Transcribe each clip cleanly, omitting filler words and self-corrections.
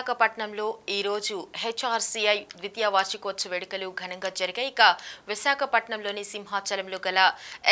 విశాఖపట్నంలో ఈరోజు హెచ్ఆర్సీఐ ద్వితీయ వార్షికోత్సవ వేడుకలు ఘనంగా జరిగాయి. ఇక విశాఖపట్నంలోని సింహాచలంలో గల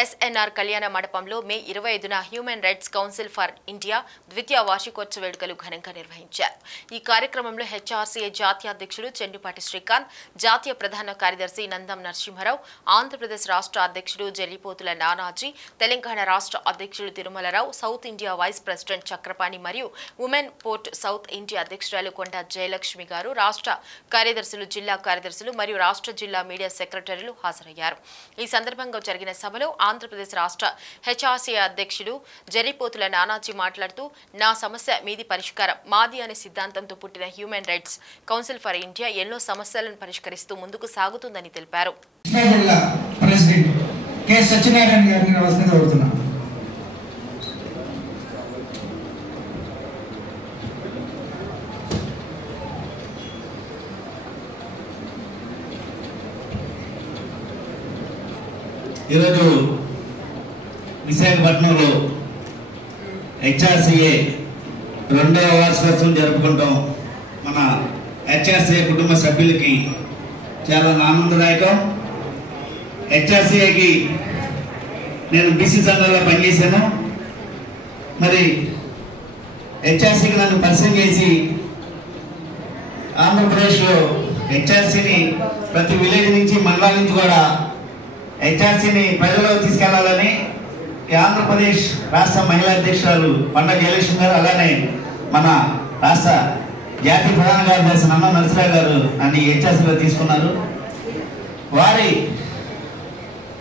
ఎస్ఎన్ఆర్ కళ్యాణ మండపంలో మే 25న human rights council for India ద్వితీయ వార్షికోత్సవ వేడుకలు ఘనంగా నిర్వహించారు. ఈ కార్యక్రమంలో హెచ్ఆర్సీఐ జాతీయ అధ్యక్షుడు చెండుపాటి శ్రీకాంత్, జాతీయ ప్రధాన కార్యదర్శి నందం నరసింహారావు, ఆంధ్రప్రదేశ్ రాష్ట్ర అధ్యక్షుడు జల్లిపోతుల నానాజీ, తెలంగాణ రాష్ట్ర అధ్యక్షుడు Tirumalarao, south India vice president Chakrapani మరియు ఉమెన్ పోర్ట్ సౌత్ ఇండియా అధ్యక్షురాలు కొండ జయలక్ష్మి గారు, రాష్ట్ర కార్యదర్శులు, జిల్లా కార్యదర్శులు మరియు రాష్ట్ర జిల్లా మీడియా సెక్రటరీలు హాజరయ్యారు. ఈ సందర్భంగా జరిగిన సభలో ఆంధ్రప్రదేశ్ రాష్ట్ర హెచ్ఆర్సీఐ అధ్యక్షుడు జల్లిపోతుల నానాజీ మాట్లాడుతూ, నా సమస్య మీది పరిష్కారం మాది అనే సిద్ధాంతంతో పుట్టిన human rights council for India ఎన్నో సమస్యలను పరిష్కరిస్తూ ముందుకు సాగుతుందని తెలిపారు. ఈరోజు విశాఖపట్నంలో హెచ్ఆర్సీఏ 2వ వార్షికోత్సవం జరుపుకుంటాం. మన హెచ్ఆర్సీఏ కుటుంబ సభ్యులకి చాలా ఆనందదాయకం. హెచ్ఆర్సీఏకి నేను బీసీ సంఘంలో పనిచేశాను. మరి హెచ్ఆర్సీకి నన్ను పరిచయం చేసి ఆంధ్రప్రదేశ్లో హెచ్ఆర్సీని ప్రతి విలేజ్ నుంచి మండలాల నుంచి కూడా హెచ్ఆర్సీని ప్రజల్లోకి తీసుకెళ్లాలని ఆంధ్రప్రదేశ్ రాష్ట్ర మహిళా అధ్యక్షురాలు కొండ జయలక్ష్మి గారు, అలానే మన రాష్ట్ర జాతీయ ప్రధాన కార్యదర్శి నందం నరసింహారావు గారు అన్ని హెచ్ఆర్సీలో తీసుకున్నారు. వారి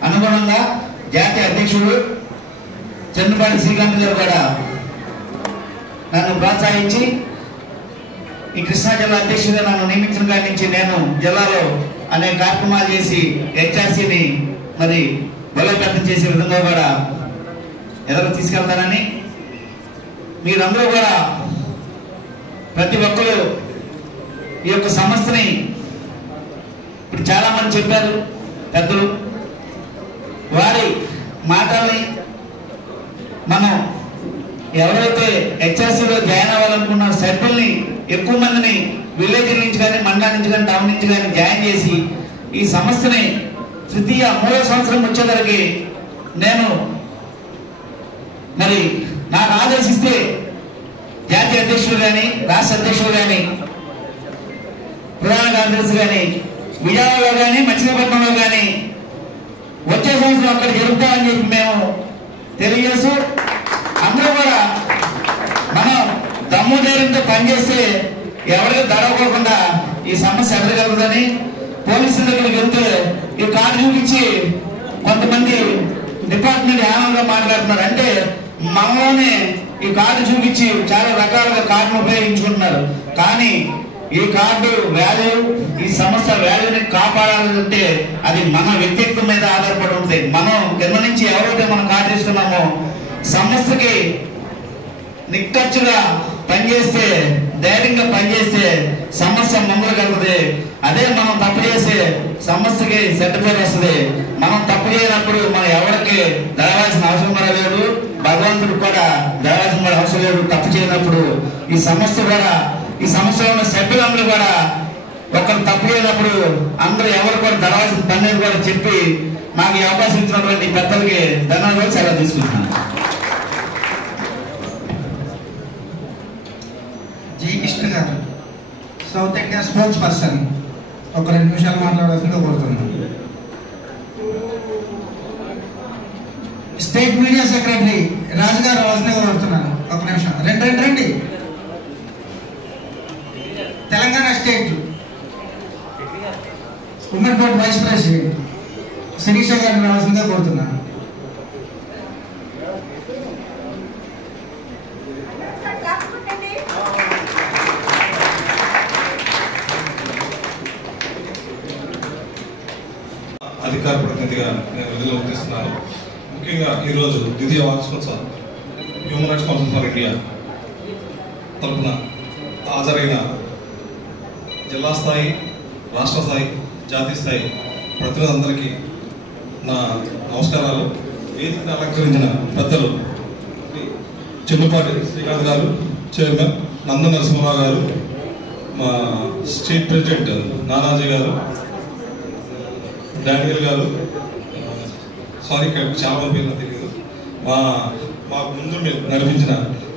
అనుగుణంగా జాతీయ అధ్యక్షుడు చెండుపాటి శ్రీకాంత్ గారు కూడా నన్ను ప్రోత్సహించి ఈ కృష్ణా జిల్లా అధ్యక్షుడిగా నన్ను నియమించిన కాడి నుంచి నేను జిల్లాలో అనేక కార్యక్రమాలు చేసి హెచ్ఆర్సీని మరి బలోపేతం చేసే విధంగా కూడా ఎదురు తీసుకెళ్తానని, మీరందరూ కూడా ప్రతి ఒక్కరు ఈ యొక్క సంస్థని ఇప్పుడు చాలామంది చెప్పారు పెద్దలు, వారి మాటల్ని మనం ఎవరైతే హెచ్ఆర్సీలో జాయిన్ అవ్వాలనుకున్న సభ్యుల్ని ఎక్కువ మందిని విలేజ్ నుంచి కానీ మండలం నుంచి కానీ టౌన్ నుంచి కానీ జాయిన్ చేసి ఈ సంస్థని తృతీయ 3వ సంవత్సరం వచ్చేసరికి నేను మరి నాకు ఆదేశిస్తే జాతీయ అధ్యక్షులు కానీ రాష్ట్ర అధ్యక్షులు కానీ ప్రధాన కార్యదర్శి కానీ విజయవాడలో కానీ మచిలీపట్నంలో కానీ వచ్చే సంవత్సరం అక్కడ జరుపుతామని చెప్పి మేము తెలియజేస్తూ, అందరూ కూడా మనం దమ్ము ధైర్యంతో పనిచేస్తే ఎవరికి దడవకోకుండా ఈ సమస్య ఎదగలుగుతుందని, పోలీసుల దగ్గరికి వెళ్తే ఈ కార్డు చూపించి కొంతమంది డిపార్ట్మెంట్ యానంగా మాట్లాడుతున్నారు. అంటే మనలోనే ఈ కార్డు చూపించి చాలా రకాలుగా కార్డును ఉపయోగించుకుంటున్నారు. కానీ ఈ కార్డు వాల్యూ, ఈ సమస్య వాల్యూని కాపాడాలంటే అది మన వ్యక్తిత్వం మీద ఆధారపడి ఉంటుంది. మనం కింద నుంచి ఎవరైతే మనం కార్డు తీసుకున్నామో సంస్థకి నిక్కచ్చుగా పనిచేస్తే, ధైర్యంగా పనిచేస్తే సమస్య మమ్మల్ని కలుగుతుంది. అదే మనం తప్పు చేస్తే సమస్యకి సెటిల్మెంట్ వస్తుంది. మనం తప్పు చేయనప్పుడు మనం ఎవరికి దయవాల్సిన అవసరం కూడా లేదు, భగవంతుడు కూడా దయవాల్సిన కూడా అవసరం లేదు. తప్పు చేయనప్పుడు ఈ సమస్య కూడా, ఈ సమస్యలో ఉన్న సభ్యులందరూ కూడా ఒకరు తప్పు చేయనప్పుడు అందరూ ఎవరు కూడా దయవాల్సిన పని కూడా చెప్పి నాకు ఈ అవకాశం ఇచ్చినటువంటి పెద్దలకి ధన్యవాదాలు సెలవు తీసుకుంటున్నాను. జీ కృష్ణ గారు, సౌత్ ఇండియా స్పోర్ట్స్ పర్సన్, ఒక 2 నిమిషాలు మాట్లాడాల్సిందిగా కోరుతున్నాను. స్టేట్ మీడియా సెక్రటరీ రాజు గారు రావాల్సిందిగా కోరుతున్నాను. ఒక నిమిషం, రండి. Telangana state women board vice president Shirisha గారిని రావాల్సిందిగా కోరుతున్నాను. అధికార ప్రతినిధిగా నేను విధులు నిర్వహిస్తున్నాను. ముఖ్యంగా ఈరోజు ద్వితీయ వార్షికోత్సవం human rights council for India తరఫున హాజరైన జిల్లా స్థాయి, రాష్ట్ర స్థాయి, జాతీయ స్థాయి ప్రతినిధులందరికీ నా నమస్కారాలు. వేదికను అలంకరించిన పెద్దలు చెండుపాటి శ్రీకాంత్ గారు, చైర్మన్ నందం నరసింహారావు గారు, మా స్టేట్ ప్రెసిడెంట్ నానాజీ గారు, డానియల్ గారు, సారీ చాలా మంది పేరు నాకు తెలియదు, మాకు ముందు మీరు నడిపించిన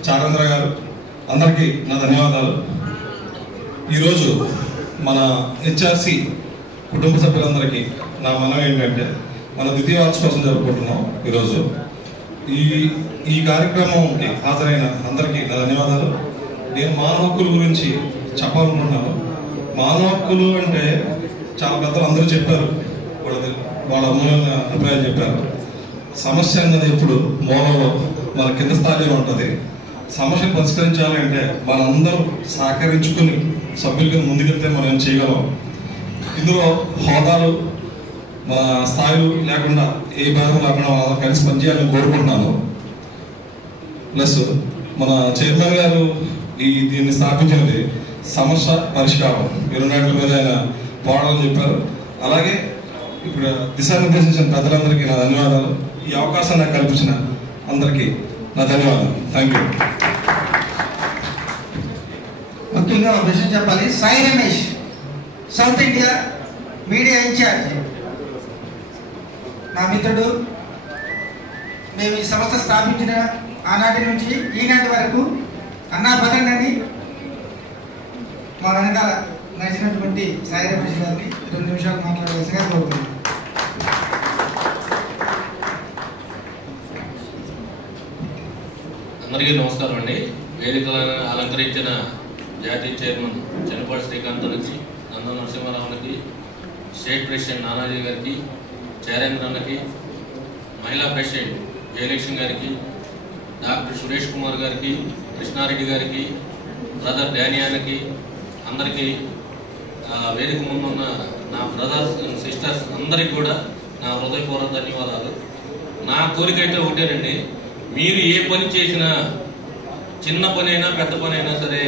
చారేంద్ర గారు, అందరికీ నా ధన్యవాదాలు. ఈరోజు మన హెచ్ఆర్సి కుటుంబ సభ్యులందరికీ నా మనం ఏంటంటే మన ద్వితీయ వార్షికోత్సవం జరుపుకుంటున్నాం. ఈరోజు ఈ కార్యక్రమంకి హాజరైన అందరికీ నా ధన్యవాదాలు. నేను మానవ హక్కుల గురించి చెప్పాలనుకుంటున్నాను. మానవ హక్కులు అంటే చాలా పెద్దలు అందరూ చెప్పారు, వాళ్ళ అమూల్యమైన అభిప్రాయాలు చెప్పారు. సమస్య అన్నది ఎప్పుడు మూలంలో మన కింద స్థాయిలో ఉంటుంది. సమస్యను పరిష్కరించాలి అంటే మనందరూ సహకరించుకుని సభ్యులకి ముందుకెళ్తే మనం ఏం చేయగలం. ఇందులో హోదాలు మన స్థాయిలు లేకుండా ఏ భాగం లేకుండా మనం కలిసి పనిచేయాలని కోరుకుంటున్నాను. ప్లస్ మన చైర్మన్ గారు దీన్ని స్థాపించినది సమస్య పరిష్కారం ఈ రెండాటి మీద ఆయన పోరాడాలని చెప్పారు. అలాగే ఇప్పుడు దిశానిర్దేశించిన పెద్దలందరికీ నా ధన్యవాదాలు. ఈ అవకాశం నాకు కల్పించిన అందరికీ నా ధన్యవాదాలు. Thank you. ముఖ్యంగా ఒక విషయం చెప్పాలి. Sai Ramesh south India media incharge, నా మిత్రుడు. మేము ఈ సంస్థ స్థాపించిన ఆనాటి నుంచి ఈనాటి వరకు అన్నా పదండి మా వెనకాల నడిచినటువంటి సాయి రమేష్ గారిని 2 నిమిషాలు మాట్లాడవలసిగా కోరుతున్నాను. అందరికీ నమస్కారం అండి. వేదికలను అలంకరించిన జాతీయ చైర్మన్ చెన్నపాటి శ్రీకాంత్ నుంచి, నందన నరసింహారావుకి, స్టేట్ ప్రెసిడెంట్ నానాజీ గారికి, చారేంద్ర అన్నకి, మహిళా ప్రెసిడెంట్ జయలక్ష్మి గారికి, డాక్టర్ సురేష్ కుమార్ గారికి, కృష్ణారెడ్డి గారికి, బ్రదర్ డానియాలకి, అందరికీ వేదిక ముందున్న నా బ్రదర్స్ అండ్ సిస్టర్స్ అందరికీ కూడా నా హృదయపూర్వక ధన్యవాదాలు. నా కోరిక అయితే ఒకటేనండి, మీరు ఏ పని చేసినా, చిన్న పని అయినా పెద్ద పని అయినా సరే,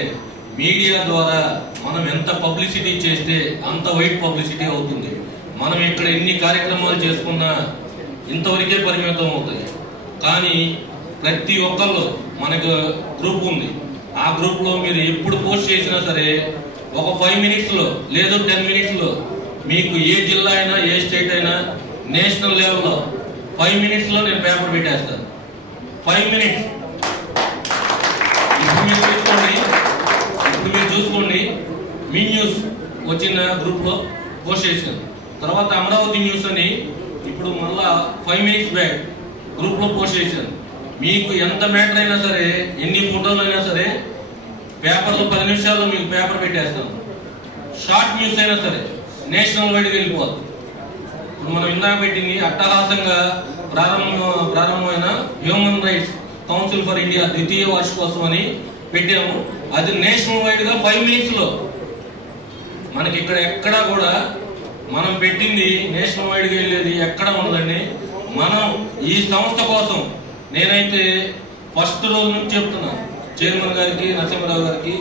మీడియా ద్వారా మనం ఎంత పబ్లిసిటీ చేస్తే అంత వైడ్ పబ్లిసిటీ అవుతుంది. మనం ఇక్కడ ఎన్ని కార్యక్రమాలు చేసుకున్నా ఇంతవరకే పరిమితం అవుతాయి. కానీ ప్రతి ఒక్కళ్ళు మనకు గ్రూప్ ఉంది. ఆ గ్రూప్లో మీరు ఎప్పుడు పోస్ట్ చేసినా సరే ఒక 5 మినిట్స్లో లేదు 10 మినిట్స్లో మీకు ఏ జిల్లా అయినా ఏ స్టేట్ అయినా నేషనల్ లెవెల్లో 5 మినిట్స్లో నేను పేపర్ పెట్టేస్తాను. 5 మినిట్స్. ఇప్పుడు మీరు చూసుకోండి, మీ న్యూస్ వచ్చిన గ్రూప్లో పోస్ట్ చేశాను. తర్వాత అమరావతి న్యూస్ అని ఇప్పుడు మళ్ళా 5 మినిట్స్ బ్యాక్ గ్రూప్లో పోస్ట్ చేశాను. మీకు ఎంత మ్యాటర్ అయినా సరే, ఎన్ని ఫోటోలు అయినా సరే, పేపర్లో 10 నిమిషాల్లో మీకు పేపర్ పెట్టేస్తాను. షార్ట్ న్యూస్ అయినా సరే నేషనల్ వైడ్గా వెళ్ళిపోదు. ఇప్పుడు మనం ఇందాక పెట్టింది అట్టహాసంగా ప్రారంభమైన human rights council for India ద్వితీయ వార్షికోత్సవం అని పెట్టాము. అది నేషనల్ వైడ్గా 5 మినిట్స్లో. మనకి ఇక్కడ ఎక్కడా కూడా మనం పెట్టింది నేషనల్ వైడ్గా వెళ్ళేది ఎక్కడ ఉండదండి. మనం ఈ సంస్థ కోసం నేనైతే ఫస్ట్ రోజు నుంచి చెప్తున్నాను చైర్మన్ గారికి, నరసింహారావు గారికి,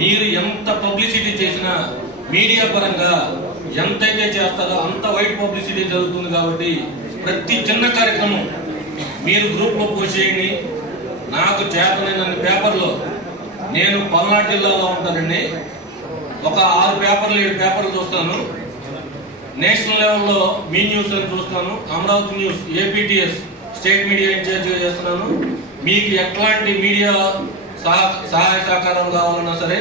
మీరు ఎంత పబ్లిసిటీ చేసినా మీడియా పరంగా ఎంతైతే చేస్తారో అంత వైడ్ పబ్లిసిటీ జరుగుతుంది. కాబట్టి ప్రతి చిన్న కార్యక్రమం మీరు గ్రూప్లో పోస్ట్ చేయండి. నాకు చేతనైన పేపర్లో, నేను పల్నాడు జిల్లాలో ఉంటానండి, ఒక 6 పేపర్లు 7 పేపర్లు చూస్తాను. నేషనల్ లెవెల్లో మీ న్యూస్ అని చూస్తాను. Amaravati news APTS state media ఇన్ఛార్జిగా చేస్తున్నాను. మీకు ఎట్లాంటి మీడియా సహాయ సహకారాలు కావాలన్నా సరే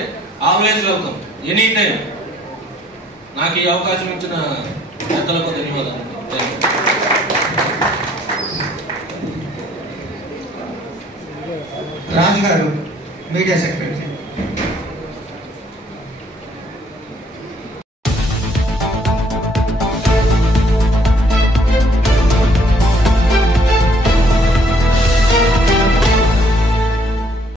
ఆల్వేస్ వెల్కమ్, ఎనీ టైం. నాకు ఈ అవకాశం ఇచ్చిన పెద్దలకు ధన్యవాదాలు. రాజు గారు మీడియా సెక్రటరీ.